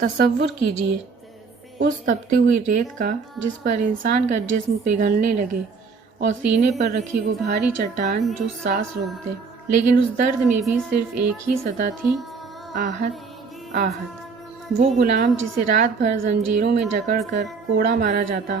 تصور کیجیے اس تپتی ہوئی ریت کا جس پر انسان کا جسم پگھلنے لگے اور سینے پر رکھی وہ بھاری چٹان جو سانس روک دے، لیکن اس درد میں بھی صرف ایک ہی صدا تھی، آہت آہت۔ وہ غلام جسے رات بھر زنجیروں میں جکڑ کر کوڑا مارا جاتا،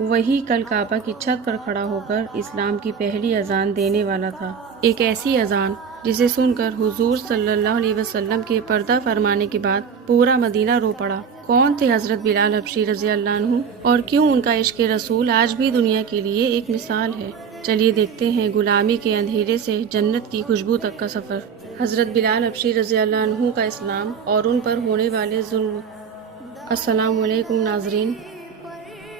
وہی کل کعبہ کی چھت پر کھڑا ہو کر اسلام کی پہلی اذان دینے والا تھا، ایک ایسی اذان جسے سن کر حضور صلی اللہ علیہ وسلم کے پردہ فرمانے کے بعد پورا مدینہ رو پڑا۔ کون تھے حضرت بلال حبشی رضی اللہ عنہ، اور کیوں ان کا عشق رسول آج بھی دنیا کے لیے ایک مثال ہے؟ چلیے دیکھتے ہیں غلامی کے اندھیرے سے جنت کی خوشبو تک کا سفر۔ حضرت بلال حبشی رضی اللہ عنہ کا اسلام اور ان پر ہونے والے ظلم۔ السلام علیکم ناظرین۔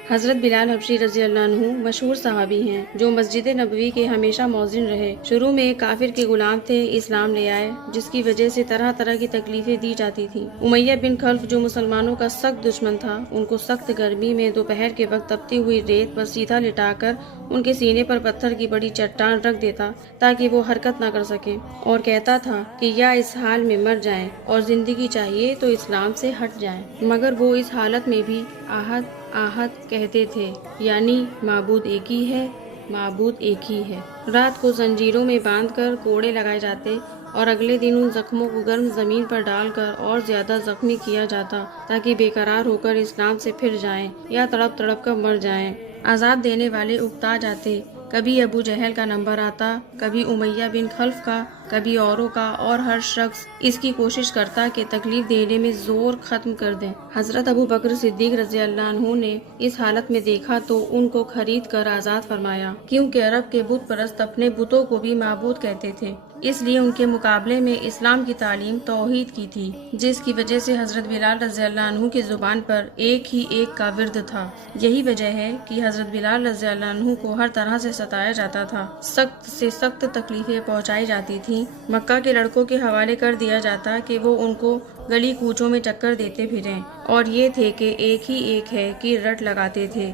حضرت بلال حبشی رضی اللہ عنہ مشہور صحابی ہیں جو مسجد نبوی کے ہمیشہ مؤذن رہے۔ شروع میں ایک کافر کے غلام تھے، اسلام لے آئے جس کی وجہ سے طرح طرح کی تکلیفیں دی جاتی تھیں۔ امیہ بن خلف جو مسلمانوں کا سخت دشمن تھا، ان کو سخت گرمی میں دوپہر کے وقت تپتی ہوئی ریت پر سیدھا لٹا کر ان کے سینے پر پتھر کی بڑی چٹان رکھ دیتا تاکہ وہ حرکت نہ کر سکیں، اور کہتا تھا کہ یا اس حال میں مر جائیں اور زندگی چاہیے تو اسلام سے ہٹ جائیں، مگر وہ اس حالت میں بھی آہت آہت کہتے تھے، یعنی معبود ایک ہی ہے، معبود ایک ہی ہے۔ رات کو زنجیروں میں باندھ کر کوڑے لگائے جاتے اور اگلے دن ان زخموں کو گرم زمین پر ڈال کر اور زیادہ زخمی کیا جاتا تاکہ بے قرار ہو کر اسلام سے پھر جائیں یا تڑپ تڑپ کر مر جائیں۔ عذاب دینے والے اکتا جاتے، کبھی ابو جہل کا نمبر آتا، کبھی امیہ بن خلف کا، کبھی اوروں کا، اور ہر شخص اس کی کوشش کرتا کہ تکلیف دینے میں زور ختم کر دیں۔ حضرت ابو بکر صدیق رضی اللہ عنہ نے اس حالت میں دیکھا تو ان کو خرید کر آزاد فرمایا، کیونکہ عرب کے بت پرست اپنے بتوں کو بھی معبود کہتے تھے، اس لیے ان کے مقابلے میں اسلام کی تعلیم توحید کی تھی، جس کی وجہ سے حضرت بلال رضی اللہ عنہ کی زبان پر ایک ہی ایک کا ورد تھا۔ یہی وجہ ہے کہ حضرت بلال رضی اللہ عنہ کو ہر طرح سے ستایا جاتا تھا، سخت سے سخت تکلیفیں پہنچائی جاتی تھیں۔ مکہ کے لڑکوں کے حوالے کر دیا جاتا کہ وہ ان کو گلی کوچوں میں چکر دیتے پھریں، اور یہ تھے کہ ایک ہی ایک ہے کہ رٹ لگاتے تھے۔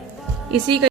اسی کا